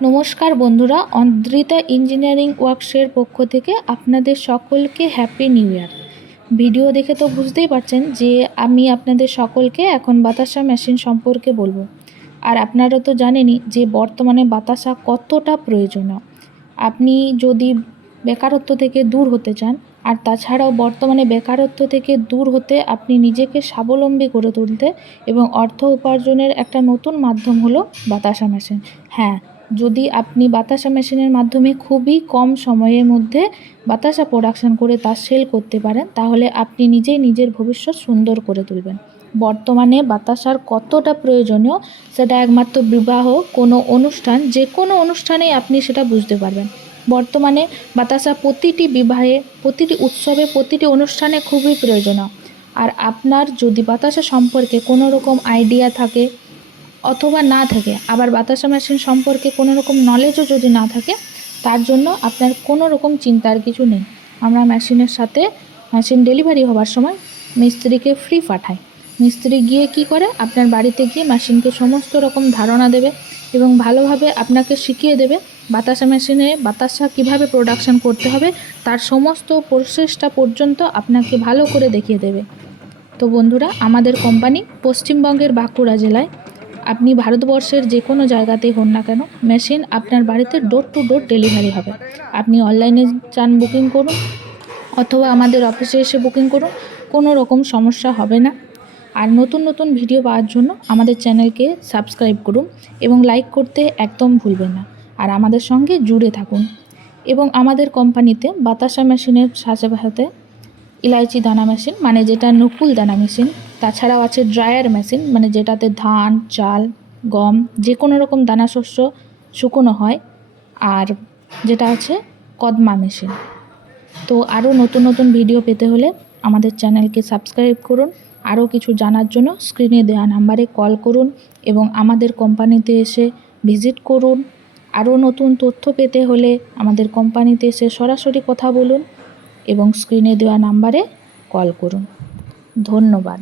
নমস্কার বন্ধুরা, অদ্রিতা ইঞ্জিনিয়ারিং ওয়ার্কসের পক্ষ থেকে আপনাদের সকলকে হ্যাপি নিউ ইয়ার। ভিডিও দেখে তো বুঝতেই পারছেন যে আমি আপনাদের সকলকে এখন বাতাসা মেশিন সম্পর্কে বলবো। আর আপনারা তো জানেনই যে বর্তমানে বাতাসা কতটা প্রয়োজনীয়। আপনি যদি বেকারত্ব থেকে দূর হতে চান, আর তাছাড়াও বর্তমানে বেকারত্ব থেকে দূর হতে আপনি নিজেকে স্বাবলম্বী করে তুলতে এবং অর্থ উপার্জনের একটা নতুন মাধ্যম হলো বাতাসা মেশিন। হ্যাঁ, যদি আপনি বাতাসা মেশিনের মাধ্যমে খুবই কম সময়ের মধ্যে বাতাসা প্রোডাকশন করে তা সেল করতে পারেন, তাহলে আপনি নিজেই নিজের ভবিষ্যৎ সুন্দর করে তুলবেন। বর্তমানে বাতাসার কতটা প্রয়োজনীয় সেটা একমাত্র বিবাহ, কোনো অনুষ্ঠান, যে কোনো অনুষ্ঠানেই আপনি সেটা বুঝতে পারবেন। বর্তমানে বাতাসা প্রতিটি বিবাহে, প্রতিটি উৎসবে, প্রতিটি অনুষ্ঠানে খুবই প্রয়োজনীয়। আর আপনার যদি বাতাসা সম্পর্কে কোনো রকম আইডিয়া থাকে অথবা না থাকে, আবার বাতাসা মেশিন সম্পর্কে কোনো রকম নলেজও যদি না থাকে, তার জন্য আপনার কোনো রকম চিন্তার কিছু নেই। আমরা মেশিনের সাথে মেশিন ডেলিভারি হওয়ার সময় মিস্ত্রিকে ফ্রি পাঠাই। মিস্ত্রি গিয়ে কি করে, আপনার বাড়িতে গিয়ে মেশিনকে সমস্ত রকম ধারণা দেবে এবং ভালোভাবে আপনাকে শিখিয়ে দেবে বাতাসা মেশিনে বাতাসা কিভাবে প্রোডাকশন করতে হবে, তার সমস্ত প্রসেসটা পর্যন্ত আপনাকে ভালো করে দেখিয়ে দেবে। তো বন্ধুরা, আমাদের কোম্পানি পশ্চিমবঙ্গের বাঁকুড়া জেলায়, আপনি ভারতবর্ষের যে কোনো জায়গাতেই হন না কেন, মেশিন আপনার বাড়িতে ডোর টু ডোর ডেলিভারি হবে। আপনি অনলাইনে চান বুকিং করুন অথবা আমাদের অফিসে এসে বুকিং করুন, কোনো রকম সমস্যা হবে না। আর নতুন নতুন ভিডিও পাওয়ার জন্য আমাদের চ্যানেলকে সাবস্ক্রাইব করুন এবং লাইক করতে একদম ভুলবেন না। আর আমাদের সঙ্গে জুড়ে থাকুন। এবং আমাদের কোম্পানিতে বাতাসা মেশিনের সাথে সাথে ইলাইচি দানা মেশিন, মানে যেটা নকুল দানা মেশিন, তাছাড়াও আছে ড্রায়ার মেশিন, মানে যেটাতে ধান, চাল, গম, যে কোনো রকম দানা শস্য শুকনো হয়, আর যেটা আছে কদমা মেশিন। তো আরও নতুন নতুন ভিডিও পেতে হলে আমাদের চ্যানেলকে সাবস্ক্রাইব করুন। আরও কিছু জানার জন্য স্ক্রিনে দেওয়া নাম্বারে কল করুন এবং আমাদের কোম্পানিতে এসে ভিজিট করুন। আরও নতুন তথ্য পেতে হলে আমাদের কোম্পানিতে এসে সরাসরি কথা বলুন এবং স্ক্রিনে দেওয়া নাম্বারে কল করুন। ধন্যবাদ।